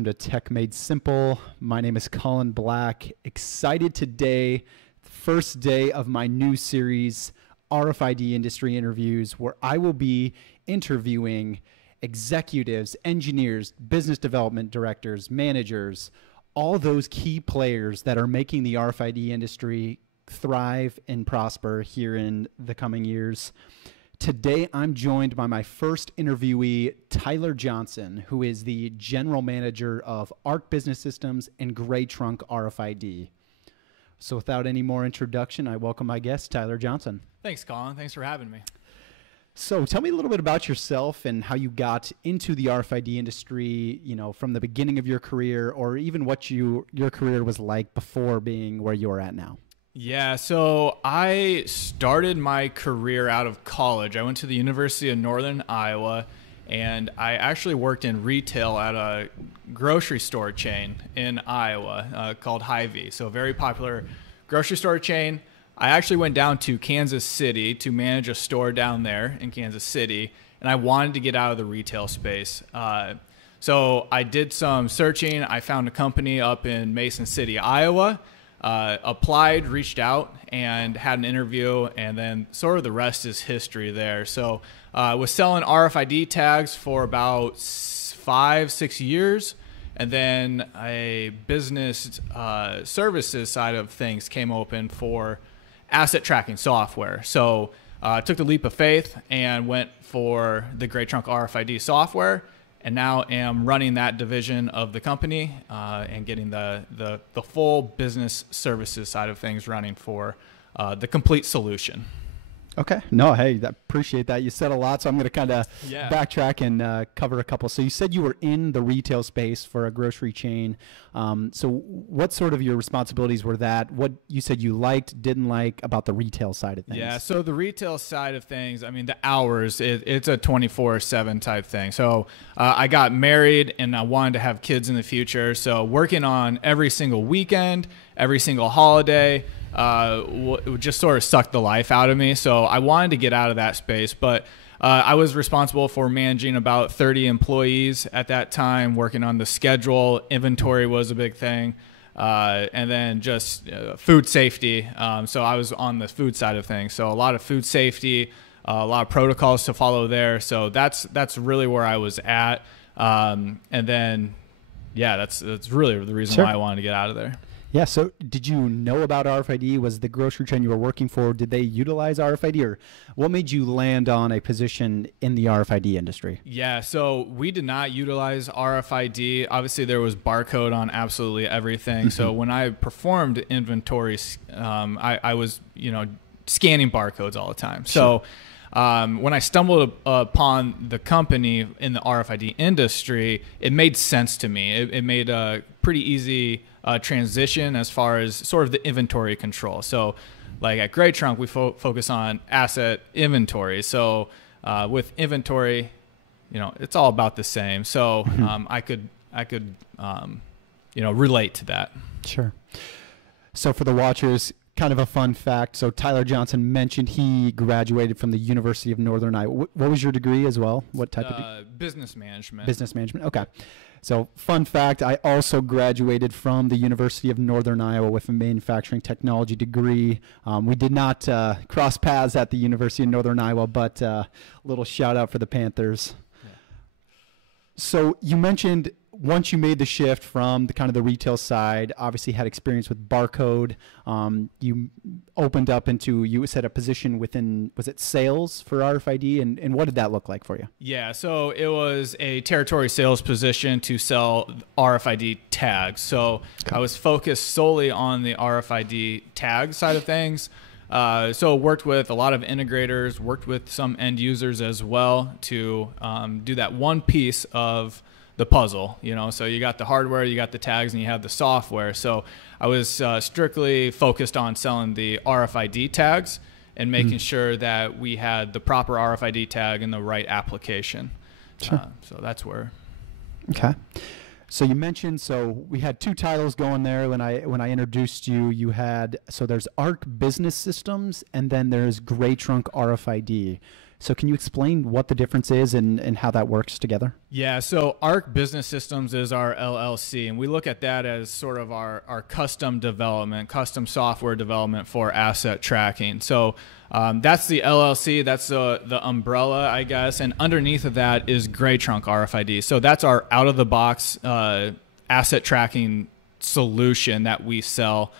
welcome to Tech Made Simple. My name is Colin Black. Excited today, first day of my new series, RFID Industry Interviews, where I will be interviewing executives, engineers, business development directors, managers, all those key players that are making the RFID industry thrive and prosper here in the coming years. Today, I'm joined by my first interviewee, Tyler Johnson, who is the General Manager of ARC Business Systems and Grey Trunk RFID. So without any more introduction, I welcome my guest, Tyler Johnson. Thanks, Colin. Thanks for having me. So tell me a little bit about yourself and how you got into the RFID industry, you know, from the beginning of your career, or even what your career was like before being where you're at now. Yeah, so I started my career out of college. I went to the University of Northern Iowa, and I actually worked in retail at a grocery store chain in Iowa called Hy-Vee. So a very popular grocery store chain. I actually went down to Kansas City to manage a store down there in Kansas City, and I wanted to get out of the retail space. So I did some searching. I found a company up in Mason City, Iowa. Applied, reached out, and had an interview, and then sort of the rest is history there. So I was selling RFID tags for about 5-6 years, and then a business services side of things came open for asset tracking software. So I took the leap of faith and went for the greytrunk RFID software, and now am running that division of the company and getting the full business services side of things running for the complete solution. Okay. No, hey, appreciate that. You said a lot, so I'm going to kind of backtrack and cover a couple. So you said you were in the retail space for a grocery chain. So what sort of your responsibilities were that? What you said you liked, didn't like about the retail side of things? Yeah, so the retail side of things, I mean, the hours, it's a 24/7 type thing. So I got married and I wanted to have kids in the future. So working on every single weekend, every single holiday, just sort of sucked the life out of me. So I wanted to get out of that space, but I was responsible for managing about 30 employees at that time, working on the schedule. Inventory was a big thing. And then just food safety. So I was on the food side of things. So a lot of food safety, a lot of protocols to follow there. So that's really where I was at. And then, yeah, that's really the reason why I wanted to get out of there. Yeah, so did you know about RFID? Was the grocery chain you were working for, did they utilize RFID, or what made you land on a position in the RFID industry? Yeah, so we did not utilize RFID. Obviously, there was barcode on absolutely everything. Mm-hmm. So when I performed inventory, I was, scanning barcodes all the time. Sure. So when I stumbled upon the company in the RFID industry, it made sense to me. It made a pretty easy transition as far as sort of the inventory control. So like at Grey Trunk, we focus on asset inventory. So with inventory, it's all about the same. So I could relate to that. Sure. So for the watchers, kind of a fun fact. So Tyler Johnson mentioned he graduated from the University of Northern Iowa. What was your degree as well? What type of business management? Business management. Okay. So fun fact, I also graduated from the University of Northern Iowa with a manufacturing technology degree. We did not cross paths at the University of Northern Iowa, but a little shout out for the Panthers. Yeah. So you mentioned once you made the shift from the kind of the retail side, obviously had experience with barcode. You opened up into, you said, a position within, was it sales for RFID? And what did that look like for you? Yeah, so it was a territory sales position to sell RFID tags. So I was focused solely on the RFID tag side of things. So worked with a lot of integrators, worked with some end users as well to do that one piece of the puzzle, so you got the hardware, you got the tags, and you have the software. So I was strictly focused on selling the RFID tags and making sure that we had the proper RFID tag in the right application. Sure. So that's where. Okay. So you mentioned, so we had two titles going there when I introduced you. You had, so there's ARC Business Systems, and then there's Grey Trunk RFID. So can you explain what the difference is and how that works together? Yeah, so ARC Business Systems is our LLC, and we look at that as sort of our custom development, custom software development for asset tracking. So that's the LLC, that's the umbrella, I guess, and underneath of that is greytrunkrfid. So that's our out-of-the-box asset tracking solution that we sell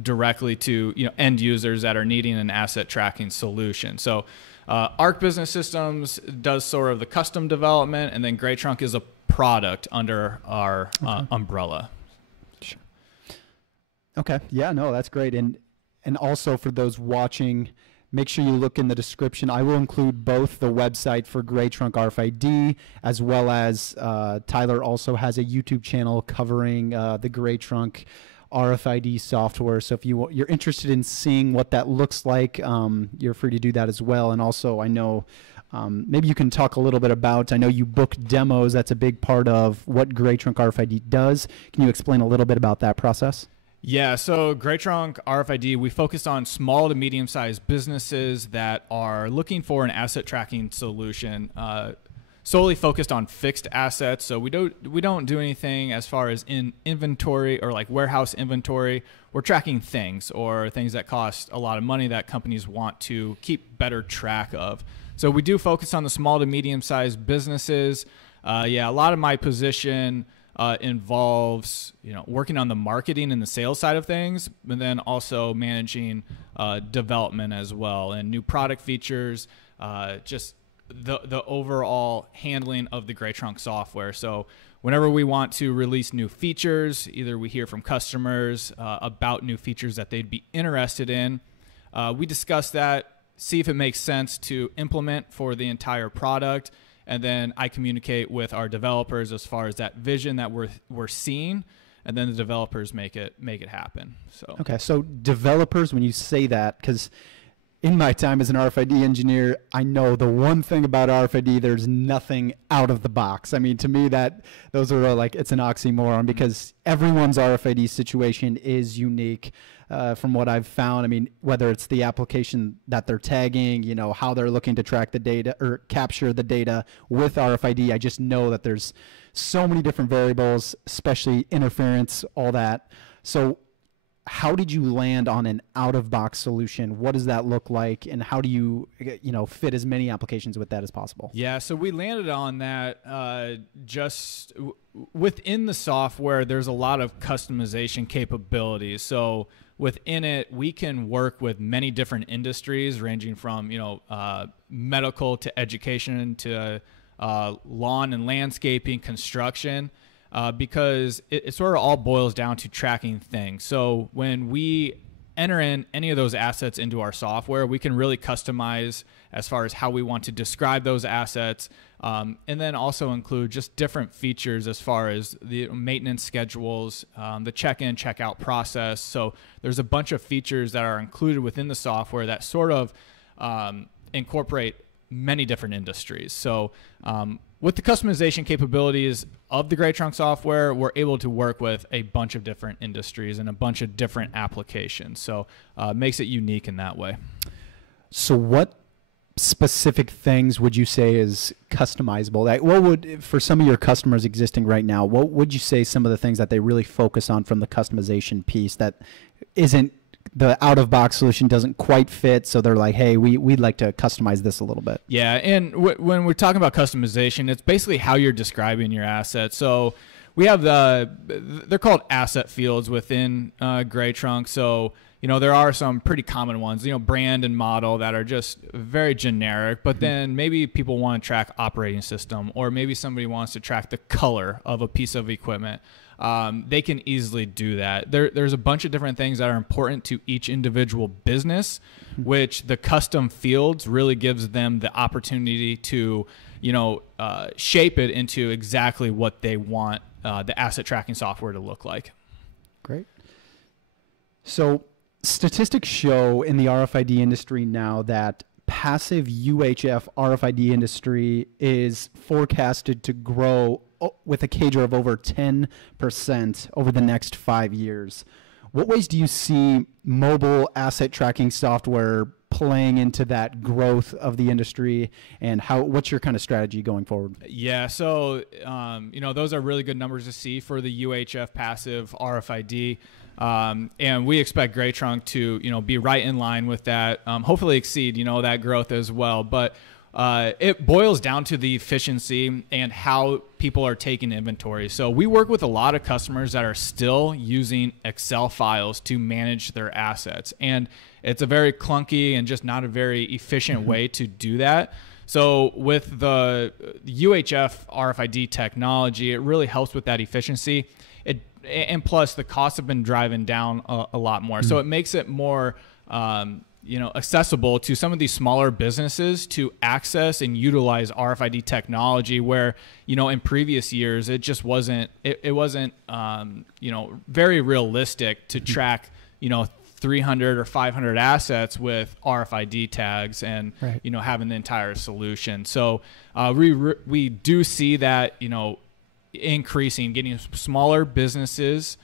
directly to end users that are needing an asset tracking solution. So ARC Business Systems does sort of the custom development, and then Grey Trunk is a product under our umbrella. Sure. Okay. Yeah, no, that's great. And also for those watching, make sure you look in the description. I will include both the website for Grey Trunk RFID, as well as Tyler also has a YouTube channel covering the Grey Trunk RFID software. So if you're interested in seeing what that looks like, you're free to do that as well. And also, I know maybe you can talk a little bit about, I know you book demos. That's a big part of what Grey Trunk RFID does. Can you explain a little bit about that process? Yeah, so Grey Trunk RFID, we focus on small to medium-sized businesses that are looking for an asset tracking solution, solely focused on fixed assets. So we don't do anything as far as in inventory or like warehouse inventory. We're tracking things or things that cost a lot of money that companies want to keep better track of. So we do focus on the small to medium-sized businesses. Yeah, a lot of my position involves working on the marketing and the sales side of things, but then also managing development as well and new product features, just the overall handling of the Grey Trunk software. So whenever we want to release new features, either we hear from customers about new features that they'd be interested in, we discuss that, see if it makes sense to implement for the entire product. And then I communicate with our developers as far as that vision that we're seeing, and then the developers make it happen. So okay, so developers, when you say that, because in my time as an RFID engineer, I know the one thing about RFID, there's nothing out of the box. I mean, to me, those are like, it's an oxymoron because everyone's RFID situation is unique. From what I've found, I mean, whether it's the application that they're tagging, how they're looking to track the data or capture the data with RFID, I just know that there's so many different variables, especially interference, all that. So how did you land on an out-of-box solution? What does that look like, and how do you, fit as many applications with that as possible? Yeah, so we landed on that just within the software. There's a lot of customization capabilities. So within it, we can work with many different industries, ranging from medical to education to lawn and landscaping, construction. Because it sort of all boils down to tracking things. So when we enter in any of those assets into our software, we can really customize as far as how we want to describe those assets, and then also include just different features as far as the maintenance schedules, the check-in, check-out process. So there's a bunch of features that are included within the software that sort of incorporate many different industries. So with the customization capabilities of the Grey Trunk software, we're able to work with a bunch of different industries and a bunch of different applications. So makes it unique in that way. So what specific things would you say is customizable? Like, what would, for some of your customers existing right now, what would you say some of the things that they really focus on from the customization piece that isn't, the out-of-box solution doesn't quite fit, so they're like, hey, we'd like to customize this a little bit? Yeah, and when we're talking about customization, it's basically how you're describing your assets. So we have they're called asset fields within Grey Trunk. So there are some pretty common ones, brand and model, that are just very generic, but then maybe people want to track operating system, or maybe somebody wants to track the color of a piece of equipment. They can easily do that. There's a bunch of different things that are important to each individual business, which the custom fields really gives them the opportunity to, shape it into exactly what they want the asset tracking software to look like. Great. So statistics show in the RFID industry now that passive UHF RFID industry is forecasted to grow with a CAGR of over 10% over the next 5 years. What ways do you see mobile asset tracking software playing into that growth of the industry, and what's your kind of strategy going forward? Yeah, so those are really good numbers to see for the UHF passive RFID, and we expect Grey Trunk to be right in line with that, hopefully exceed that growth as well. But it boils down to the efficiency and how people are taking inventory. So we work with a lot of customers that are still using Excel files to manage their assets, and it's a very clunky and just not a very efficient way to do that. So with the UHF RFID technology, it really helps with that efficiency. And plus the costs have been driving down a lot more. So it makes it more accessible to some of these smaller businesses to access and utilize RFID technology, where in previous years it just wasn't very realistic to track 300 or 500 assets with RFID tags and having the entire solution. So we do see that increasing, getting smaller businesses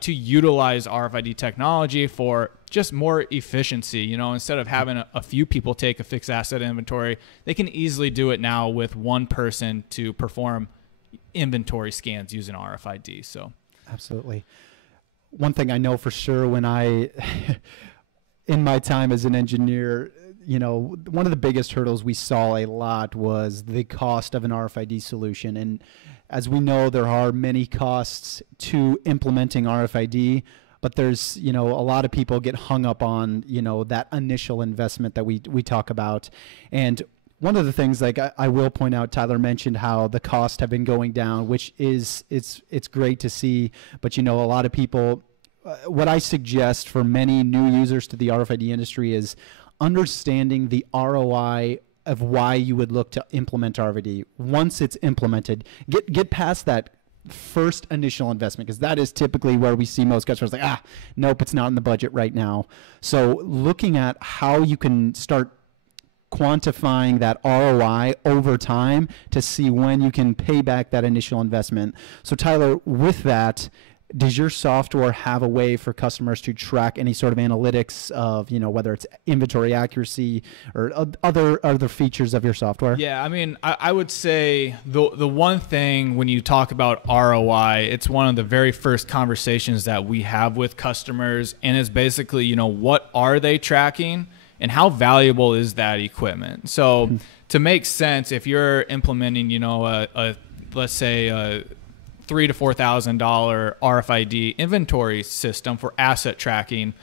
to utilize RFID technology for just more efficiency. Instead of having a few people take a fixed asset inventory, they can easily do it now with one person to perform inventory scans using RFID. So absolutely. One thing I know for sure, when in my time as an engineer, one of the biggest hurdles we saw a lot was the cost of an RFID solution. And as we know, there are many costs to implementing RFID, but there's, a lot of people get hung up on, that initial investment that we talk about. And one of the things, like I will point out, Tyler mentioned how the costs have been going down, which it's great to see. But a lot of people, what I suggest for many new users to the RFID industry is understanding the ROI of why you would look to implement RFID. Once it's implemented, get past that first initial investment, because that is typically where we see most customers like, nope, it's not in the budget right now. So looking at how you can start quantifying that ROI over time to see when you can pay back that initial investment. So Tyler, with that, does your software have a way for customers to track any sort of analytics of, whether it's inventory accuracy or other features of your software? Yeah, I mean, I would say the one thing when you talk about ROI, it's one of the very first conversations that we have with customers, and it's basically, what are they tracking and how valuable is that equipment? So to make sense, if you're implementing, let's say a $3,000 to $4,000 RFID inventory system for asset tracking,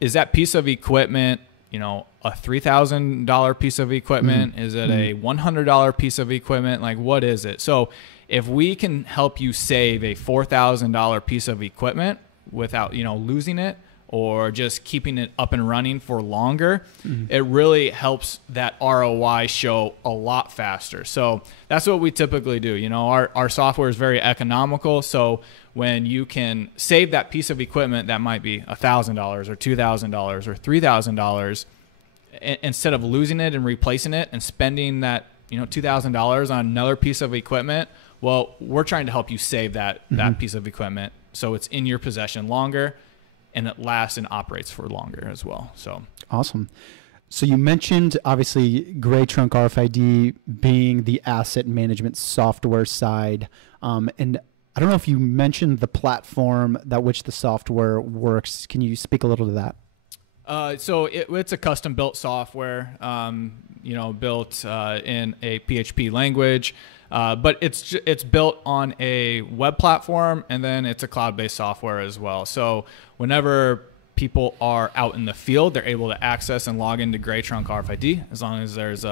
is that piece of equipment, a $3,000 piece of equipment? Is it a $100 piece of equipment? Like, what is it? So if we can help you save a $4,000 piece of equipment without, losing it, or just keeping it up and running for longer, it really helps that ROI show a lot faster. So that's what we typically do. Our software is very economical. So when you can save that piece of equipment that might be $1,000 or $2,000 or $3,000, instead of losing it and replacing it and spending that $2,000 on another piece of equipment, well, we're trying to help you save that piece of equipment so it's in your possession longer, and it lasts and operates for longer as well. So awesome. So you mentioned obviously Grey Trunk RFID being the asset management software side, and I don't know if you mentioned the platform that which the software works. Can you speak a little to that? So it's a custom built software, built in a PHP language. But it's built on a web platform, and then it's a cloud-based software as well. So whenever people are out in the field, they're able to access and log into Grey Trunk RFID. As long as there's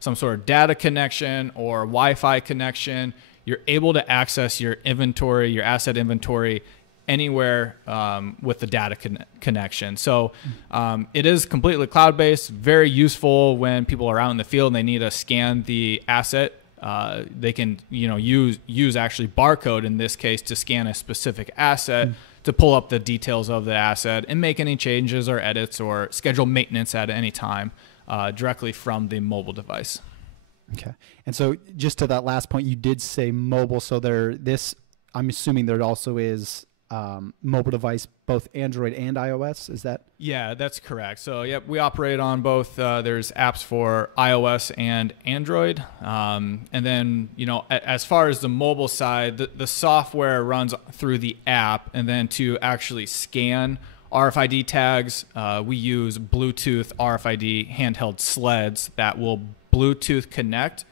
some sort of data connection or Wi-Fi connection, you're able to access your inventory, your asset inventory, anywhere with the data connection. So it is completely cloud-based, very useful when people are out in the field and they need to scan the asset. They can use actually barcode in this case to scan a specific asset to pull up the details of the asset and make any changes or edits or schedule maintenance at any time directly from the mobile device. Okay. And so just to that last point, you did say mobile. So I'm assuming there also is mobile device, both Android and iOS. Is that? Yeah, that's correct. So, yep, we operate on both. There's apps for iOS and Android. And then, as far as the mobile side, the software runs through the app. And then to actually scan RFID tags, we use Bluetooth RFID handheld sleds that will Bluetooth connect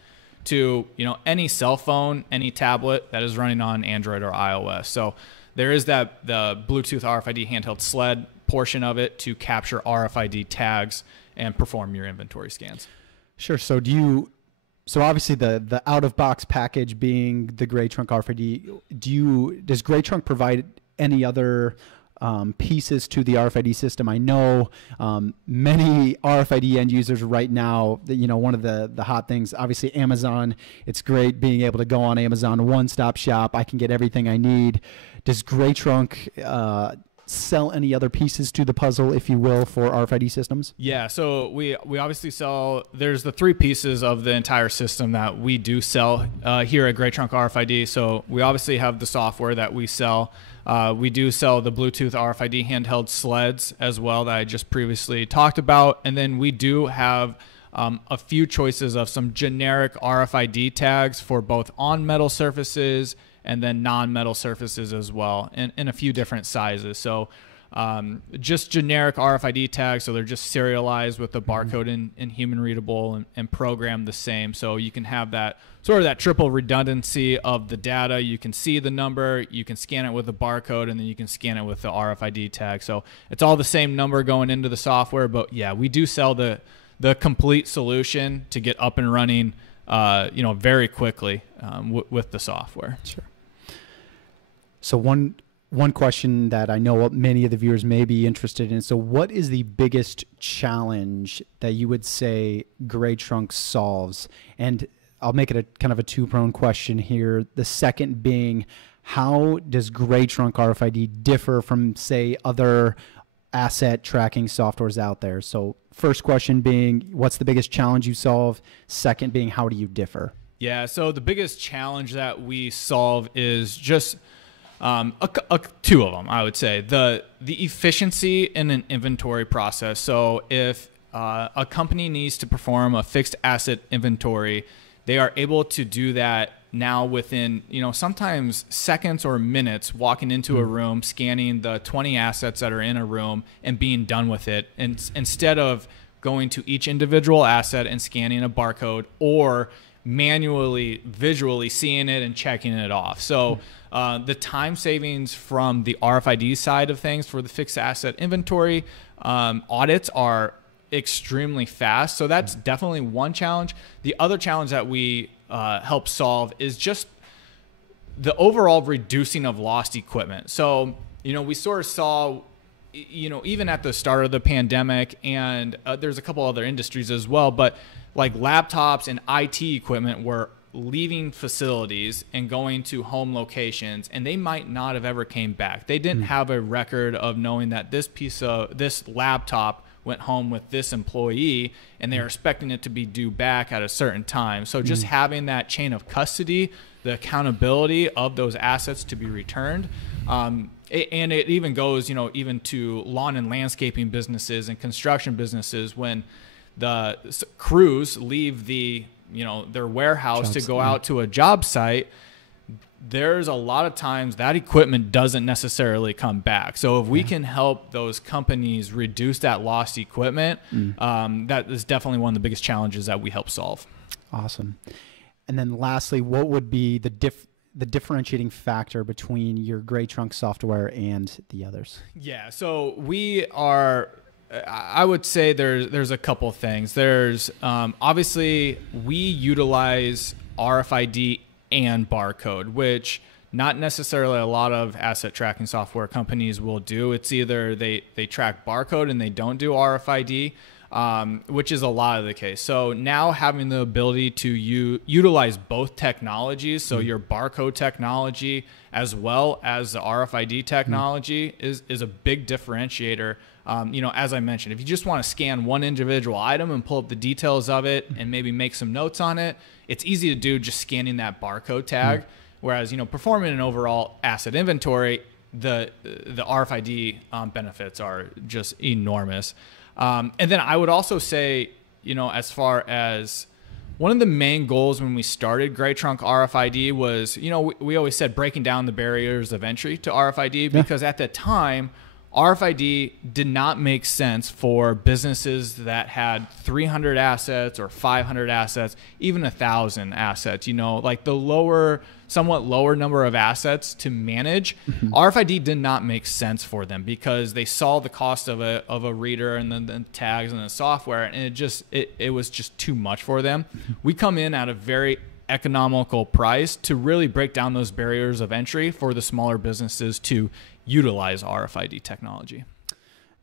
to, any cell phone, any tablet that is running on Android or iOS. So there is the Bluetooth RFID handheld sled portion of it to capture RFID tags and perform your inventory scans. Sure. So obviously the out of box package being the Greytrunk RFID, does Greytrunk provide any other pieces to the RFID system? I know many RFID end users right now, one of the hot things, obviously Amazon, it's great being able to go on Amazon, one-stop shop. I can get everything I need. Does Greytrunk sell any other pieces to the puzzle, if you will, for RFID systems? Yeah, so we obviously sell, there's the 3 pieces of the entire system that we do sell here at Greytrunk RFID. So we obviously have the software that we sell. We do sell the Bluetooth RFID handheld sleds as well that I just previously talked about. And then we do have a few choices of some generic RFID tags for both on metal surfaces and then non-metal surfaces as well, in a few different sizes. So just generic RFID tags, so they're just serialized with the barcode in human readable and programmed the same. So you can have that sort of that triple redundancy of the data. You can see the number, you can scan it with the barcode, and then you can scan it with the RFID tag. So it's all the same number going into the software. But yeah, we do sell the complete solution to get up and running very quickly with the software. Sure. So one question that I know many of the viewers may be interested in. So what is the biggest challenge that you would say Greytrunk solves? And I'll make it a kind of a two-pronged question here. The second being, how does Greytrunk RFID differ from, say, other asset tracking softwares out there? So first question being, what's the biggest challenge you solve? Second being, how do you differ? Yeah, so the biggest challenge that we solve is just two of them, I would say. The efficiency in an inventory process. So if a company needs to perform a fixed asset inventory, they are able to do that now within, sometimes seconds or minutes, walking into a room, scanning the 20 assets that are in a room and being done with it. And instead of going to each individual asset and scanning a barcode or manually, visually seeing it and checking it off. So the time savings from the RFID side of things for the fixed asset inventory audits are extremely fast. So that's definitely one challenge. The other challenge that we help solve is just the overall reducing of lost equipment. So, we sort of saw, even at the start of the pandemic, and there's a couple other industries as well, but like laptops and IT equipment were leaving facilities and going to home locations, and they might not have ever came back. They didn't have a record of knowing that this laptop went home with this employee, and they're expecting it to be due back at a certain time. So just having that chain of custody, the accountability of those assets to be returned, and it even goes, even to lawn and landscaping businesses and construction businesses. When the crews leave their warehouse to go out to a job site, there's a lot of times that equipment doesn't necessarily come back. So if we can help those companies reduce that lost equipment, that is definitely one of the biggest challenges that we help solve. Awesome. And then lastly, what would be the differentiating factor between your Greytrunk software and the others? Yeah, so we are, I would say there's a couple things. There's obviously we utilize RFID and barcode, which not necessarily a lot of asset tracking software companies will do. It's either they track barcode and they don't do RFID, which is a lot of the case. So now having the ability to utilize both technologies, so your barcode technology as well as the RFID technology is a big differentiator. As I mentioned, if you just want to scan one individual item and pull up the details of it and maybe make some notes on it, it's easy to do just scanning that barcode tag. Whereas, performing an overall asset inventory, the RFID benefits are just enormous. And then I would also say, as far as one of the main goals when we started Grey Trunk RFID was, we always said breaking down the barriers of entry to RFID, because at the time, RFID did not make sense for businesses that had 300 assets or 500 assets, even 1,000 assets, like the somewhat lower number of assets to manage. RFID did not make sense for them because they saw the cost of a reader and then the tags and the software, and it was just too much for them. We come in at a very economical price to really break down those barriers of entry for the smaller businesses to utilize RFID technology.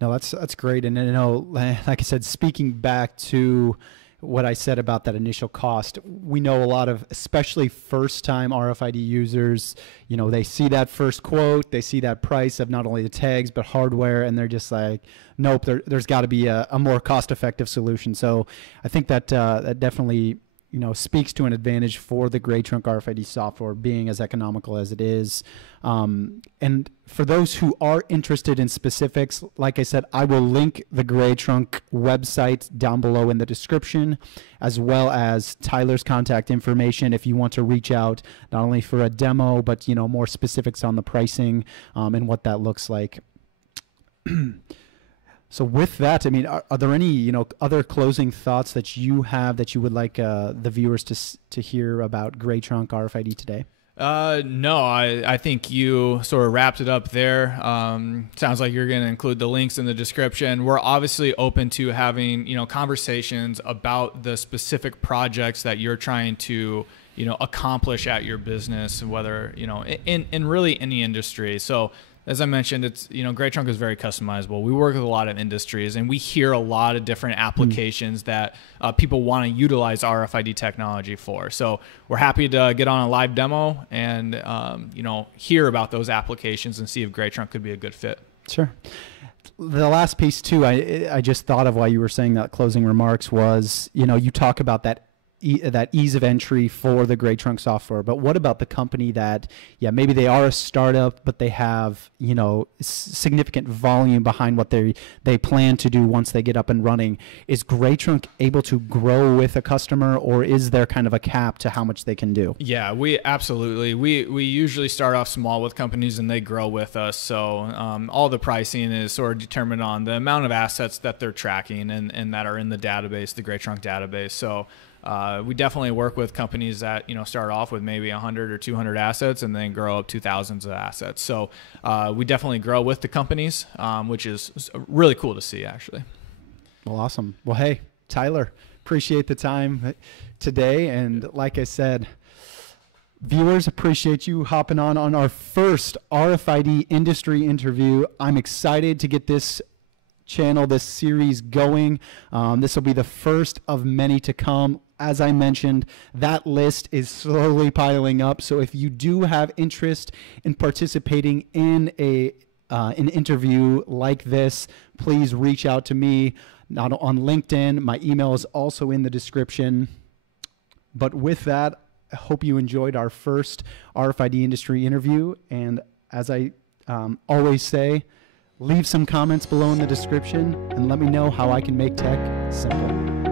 No, that's great. And like I said, speaking back to what I said about that initial cost, we know a lot of, especially first-time RFID users, they see that first quote, they see that price of not only the tags but hardware, and they're just like, nope, there's got to be a more cost-effective solution. So I think that that definitely speaks to an advantage for the Grey Trunk RFID software being as economical as it is. And for those who are interested in specifics, like I said, I will link the Grey Trunk website down below in the description, as well as Tyler's contact information if you want to reach out, not only for a demo, but more specifics on the pricing and what that looks like. So with that, I mean, are there any, other closing thoughts that you have that you would like the viewers to hear about Grey Trunk RFID today? No, I think you sort of wrapped it up there. Sounds like you're going to include the links in the description. We're obviously open to having, conversations about the specific projects that you're trying to, accomplish at your business, whether, in really any industry. So as I mentioned, it's, Grey Trunk is very customizable. We work with a lot of industries, and we hear a lot of different applications that people want to utilize RFID technology for. So we're happy to get on a live demo and, hear about those applications and see if Grey Trunk could be a good fit. Sure. The last piece too, I just thought of while you were saying that closing remarks was, you talk about that ease of entry for the Grey Trunk software. But what about the company that, maybe they are a startup, but they have, significant volume behind what they plan to do once they get up and running? Is Grey Trunk able to grow with a customer, or is there kind of a cap to how much they can do? Yeah, we absolutely. We usually start off small with companies and they grow with us. So all the pricing is sort of determined on the amount of assets that they're tracking and that are in the database, the Grey Trunk database. So we definitely work with companies that, start off with maybe 100 or 200 assets and then grow up to thousands of assets. So we definitely grow with the companies, which is really cool to see, actually. Well, awesome. Well, hey, Tyler, appreciate the time today. And like I said, viewers, appreciate you hopping on our first RFID industry interview. I'm excited to get this series going. This will be the first of many to come. As I mentioned, that list is slowly piling up. So if you do have interest in participating in an interview like this, please reach out to me, not on LinkedIn. My email is also in the description. But with that, I hope you enjoyed our first RFID industry interview. And as I always say, leave some comments below in the description and let me know how I can make tech simple.